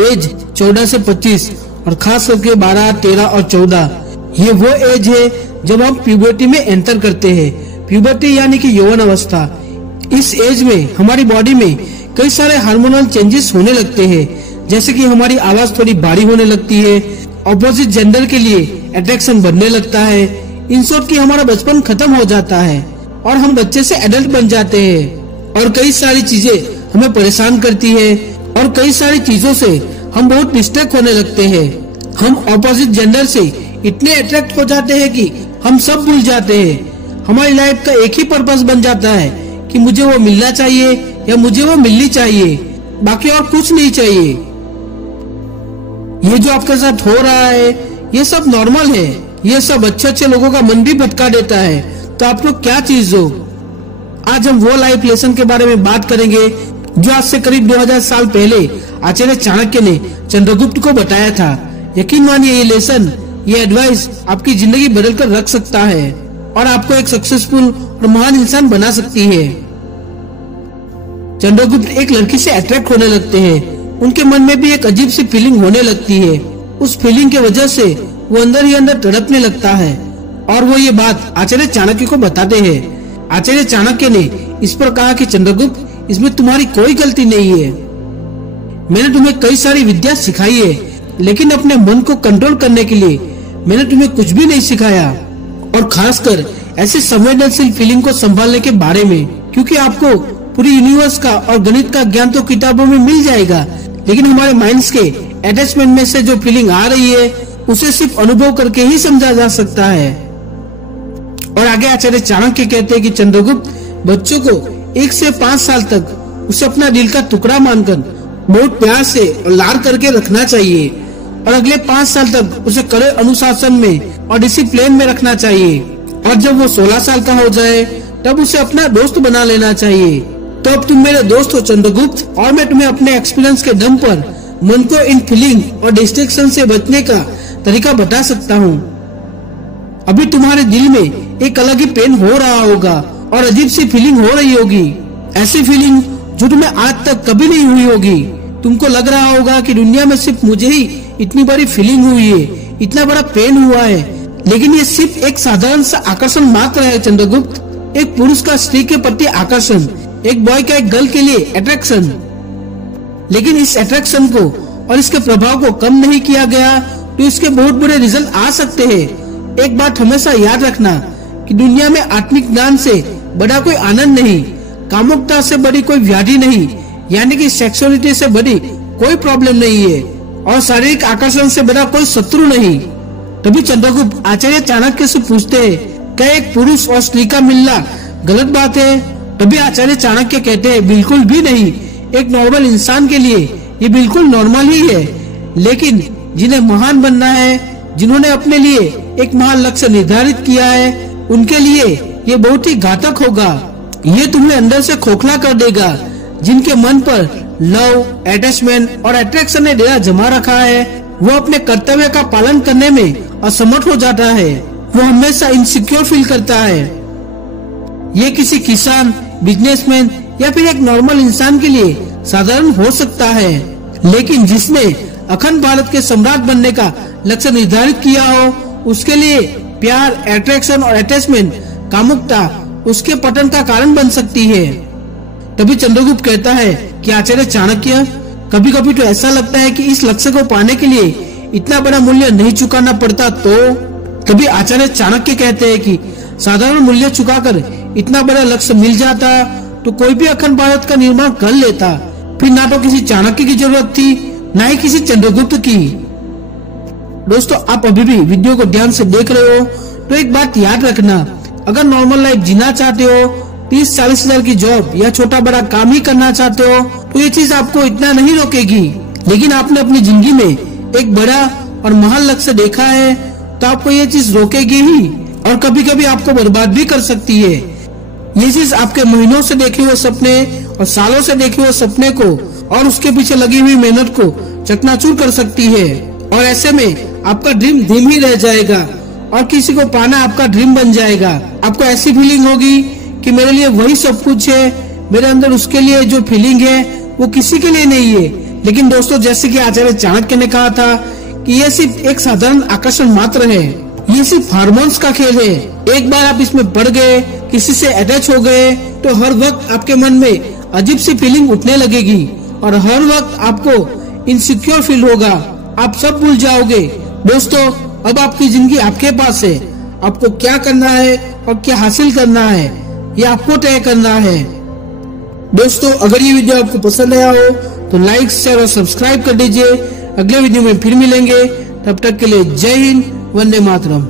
As 14 से 25 और खास करके 12, 13 और 14 ये वो एज है जब हम प्यूबर्टी में एंटर करते हैं। प्यूबर्टी यानी कि यौवन अवस्था। इस एज में हमारी बॉडी में कई सारे हार्मोनल चेंजेस होने लगते हैं, जैसे कि हमारी आवाज थोड़ी भारी होने लगती है, ऑपोजिट जेंडर के लिए अट्रैक्शन बढ़ने लगता है। इन शॉर्ट की हमारा बचपन खत्म हो जाता है और हम बच्चे से एडल्ट बन जाते हैं और कई सारी चीजें हमें परेशान करती है और कई सारी चीजों से हम बहुत डिस्ट्रैक्ट होने लगते हैं। हम ऑपोजिट जेंडर से इतने अट्रैक्ट हो जाते हैं कि हम सब भूल जाते हैं। हमारी लाइफ का एक ही पर्पस बन जाता है कि मुझे वो मिलना चाहिए या मुझे वो मिलनी चाहिए, बाकी और कुछ नहीं चाहिए। ये जो आपके साथ हो रहा है ये सब नॉर्मल है। ये सब अच्छे लोगों का मन भी भटका देता है। तो आप लोग क्या चीज हो? आज हम वो लाइफ लेसन के बारे में बात करेंगे जो आज से करीब 2000 साल पहले आचार्य चाणक्य ने चंद्रगुप्त को बताया था। यकीन मानिए ये लेसन, ये एडवाइस आपकी जिंदगी बदल कर रख सकता है और आपको एक सक्सेसफुल और महान इंसान बना सकती है। चंद्रगुप्त एक लड़की से अट्रैक्ट होने लगते हैं। उनके मन में भी एक अजीब सी फीलिंग होने लगती है। उस फीलिंग की वजह से वो अंदर ही अंदर तड़पने लगता है और वो ये बात आचार्य चाणक्य को बताते हैं। आचार्य चाणक्य ने इस पर कहा कि चंद्रगुप्त, इसमें तुम्हारी कोई गलती नहीं है। मैंने तुम्हें कई सारी विद्या सिखाई है, लेकिन अपने मन को कंट्रोल करने के लिए मैंने तुम्हें कुछ भी नहीं सिखाया, और खासकर ऐसी संवेदनशील फीलिंग को संभालने के बारे में, क्योंकि आपको पूरी यूनिवर्स का और गणित का ज्ञान तो किताबों में मिल जाएगा, लेकिन हमारे माइंड्स के अटैचमेंट में से जो फीलिंग आ रही है उसे सिर्फ अनुभव करके ही समझा जा सकता है। और आगे आचार्य चाणक्य कहते हैं कि चंद्रगुप्त, बच्चों को 1 से 5 साल तक उसे अपना दिल का टुकड़ा मानकर बहुत प्यार से और लाड करके रखना चाहिए और अगले 5 साल तक उसे कड़े अनुशासन में और डिसिप्लिन में रखना चाहिए। और जब वो 16 साल का हो जाए तब उसे अपना दोस्त बना लेना चाहिए। तो अब तुम मेरे दोस्त हो चंद्रगुप्त, और मैं तुम्हें अपने एक्सपीरियंस के दम पर मन को इन फीलिंग और डिस्ट्रैक्शन से बचने का तरीका बता सकता हूँ। अभी तुम्हारे दिल में एक अलग ही पेन हो रहा होगा और अजीब सी फीलिंग हो रही होगी, ऐसी फीलिंग जो तुम्हें आज तक कभी नहीं हुई होगी। तुमको लग रहा होगा कि दुनिया में सिर्फ मुझे ही इतनी बड़ी फीलिंग हुई है, इतना बड़ा पेन हुआ है, लेकिन ये सिर्फ एक साधारण सा आकर्षण मात्र है चंद्रगुप्त। एक पुरुष का स्त्री के प्रति आकर्षण, एक बॉय का एक गर्ल के लिए अट्रैक्शन। लेकिन इस अट्रैक्शन को और इसके प्रभाव को कम नहीं किया गया तो इसके बहुत बुरे रिजल्ट आ सकते हैं। एक बात हमेशा याद रखना कि दुनिया में आत्मिक ज्ञान से बड़ा कोई आनंद नहीं, कामुकता से बड़ी कोई व्याधि नहीं, यानी कि सेक्सुअलिटी से बड़ी कोई प्रॉब्लम नहीं है, और शारीरिक आकर्षण से बड़ा कोई शत्रु नहीं। तभी चंद्रगुप्त आचार्य चाणक्य से पूछते हैं, क्या एक पुरुष और स्त्री का मिलना गलत बात है? तभी आचार्य चाणक्य कहते हैं, बिल्कुल भी नहीं। एक नॉर्मल इंसान के लिए ये बिल्कुल नॉर्मल ही है, लेकिन जिन्हें महान बनना है, जिन्होंने अपने लिए एक महान लक्ष्य निर्धारित किया है, उनके लिए ये बहुत ही घातक होगा। ये तुम्हें अंदर से खोखला कर देगा। जिनके मन पर लव, अटैचमेंट और अट्रैक्शन ने डेरा जमा रखा है, वो अपने कर्तव्य का पालन करने में असमर्थ हो जाता है। वो हमेशा इनसिक्योर फील करता है। ये किसी किसान, बिजनेसमैन या फिर एक नॉर्मल इंसान के लिए साधारण हो सकता है, लेकिन जिसने अखंड भारत के सम्राट बनने का लक्ष्य निर्धारित किया हो, उसके लिए प्यार, अट्रैक्शन और अटैचमेंट, कामुकता उसके पतन का कारण बन सकती है। तभी चंद्रगुप्त कहता है कि आचार्य चाणक्य, कभी कभी तो ऐसा लगता है कि इस लक्ष्य को पाने के लिए इतना बड़ा मूल्य नहीं चुकाना पड़ता। तो तभी आचार्य चाणक्य कहते हैं कि साधारण मूल्य चुकाकर इतना बड़ा लक्ष्य मिल जाता तो कोई भी अखंड भारत का निर्माण कर लेता। फिर ना तो किसी चाणक्य की जरूरत थी, ना ही किसी चंद्रगुप्त की। दोस्तों, आप अभी भी वीडियो को ध्यान से देख रहे हो तो एक बात याद रखना, अगर नॉर्मल लाइफ जीना चाहते हो, 30-40 हजार की जॉब या छोटा बड़ा काम ही करना चाहते हो, तो ये चीज आपको इतना नहीं रोकेगी। लेकिन आपने अपनी जिंदगी में एक बड़ा और महान लक्ष्य देखा है तो आपको ये चीज रोकेगी ही, और कभी कभी आपको बर्बाद भी कर सकती है। ये चीज आपके महीनों से देखे हुए सपने और सालों से देखे हुए सपने को और उसके पीछे लगी हुई मेहनत को चकनाचूर कर सकती है, और ऐसे में आपका ड्रीम ड्रीम ही रह जाएगा और किसी को पाना आपका ड्रीम बन जाएगा। आपको ऐसी फीलिंग होगी कि मेरे लिए वही सब कुछ है, मेरे अंदर उसके लिए जो फीलिंग है वो किसी के लिए नहीं है, लेकिन दोस्तों, जैसे कि आचार्य चाणक्य ने कहा था कि यह सिर्फ एक साधारण आकर्षण मात्र है, ये सिर्फ हार्मोन्स का खेल है। एक बार आप इसमें पड़ गए, किसी से अटैच हो गए, तो हर वक्त आपके मन में अजीब सी फीलिंग उठने लगेगी और हर वक्त आपको इनसिक्योर फील होगा। आप सब भूल जाओगे। दोस्तों, अब आपकी जिंदगी आपके पास है। आपको क्या करना है और क्या हासिल करना है, ये आपको तय करना है। दोस्तों, अगर ये वीडियो आपको पसंद आया हो तो लाइक, शेयर और सब्सक्राइब कर दीजिए। अगले वीडियो में फिर मिलेंगे। तब तक के लिए जय हिंद, वंदे मातरम।